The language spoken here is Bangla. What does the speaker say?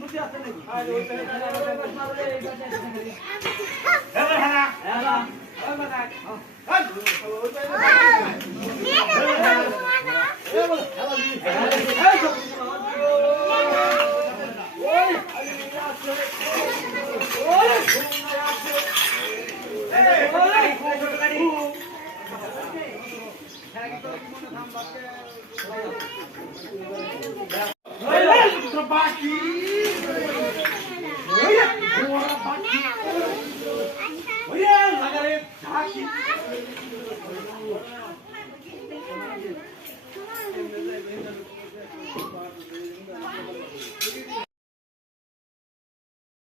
মুতি আছে নাকি আর ওই পাশে মারলে এই পাশে আছে নাকি হ্যাঁ হ্যাঁ হ্যাঁ ওই বাগান বাকি